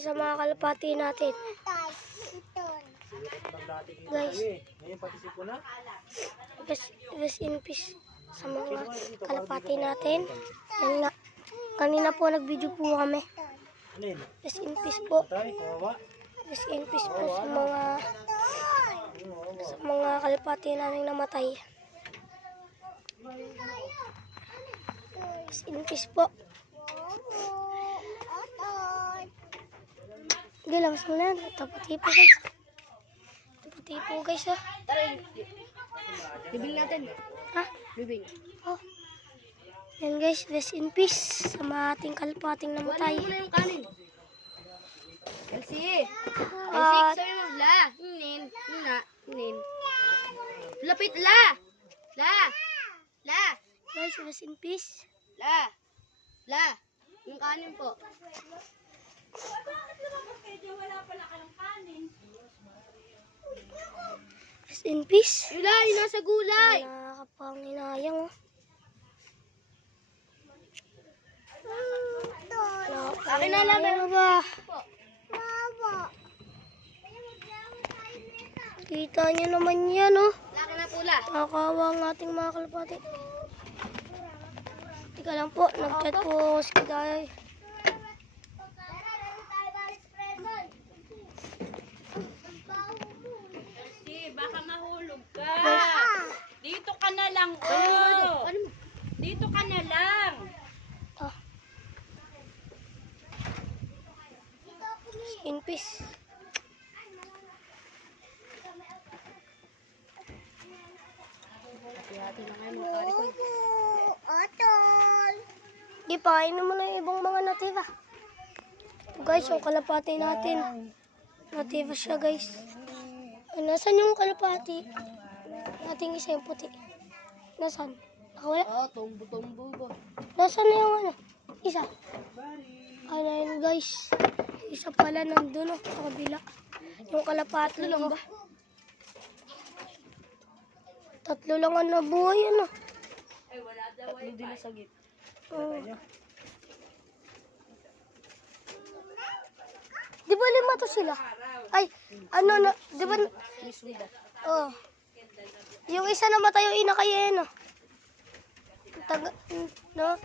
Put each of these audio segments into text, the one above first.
sa mga kalapati natin. Guys, rest in peace sa mga kalapati natin. Yan nga. Kanina po nag-video po kami. Rest in peace po. Rest in peace po sa mga kalapati namin namatay. Rest in peace po. Hindi, labas mo na yan. Tapo-tipo guys. Tapo-tipo guys oh. Bibing natin. Ha? Bibing. Oh. Yan guys, rest in peace sa mga ating kalpating namatay. Wala mo na yung kanin. Elsie. At Sabi mo, la. Hinin. Hina. Hinin. Lapit, la. La. La. guys, rest in peace. La. La. Yung kanin po. Rest in peace. Yula, yung nasa gulay. Nakakapanginayang oh. Akin na lang. Ano ba? Kita niyo naman yan oh. Laki na pula. Nakakawa ang ating mga kalapati. Tika lang po, nag-chat po si Kiday. Baka mahulog ka. Dito ka na lang, oh. Dito ka na lang. Ah. In peace. Hati-hati na ngayon mga kari ko. Di, pakain naman na yung ibang mga nativa. Ito guys, yung kalapati natin. Nativa siya guys. Nasaan yung kalapati? Ating isa yung puti. Nasaan? Nakawala? Ah, tumbo-tumbo ba? Nasaan na yung ano? Isa. Ano yun guys? Isa pala nandun oh, sa kabila. Yung kalapati lang ba? Tatlo lang ang nabuhay ano. Tatlo din na sagip. Oh. Di ba 5 to sila? Ay, ano na, di ba? Miss Wida. Oh. Yung isa namatay yung ina kay Eno. No?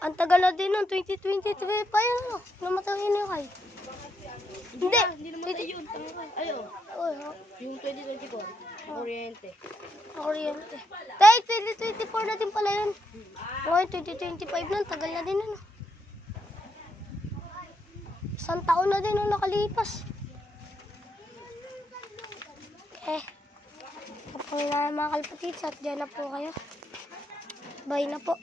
Ang tagal na din nun, 2023 pa yun. No? Namatay yung ina kay. Hindi. Hindi naman tayo yun. Ayo. Oh, Yung 2024. Kuryente. kuryente. Dahil 2024 na din pala yun. Ngayon, 2025 na, tagal na din ano. Isang taon na din nung nakalipas. Kapag na mga kalpatits at dyan na po kayo. Bye na po.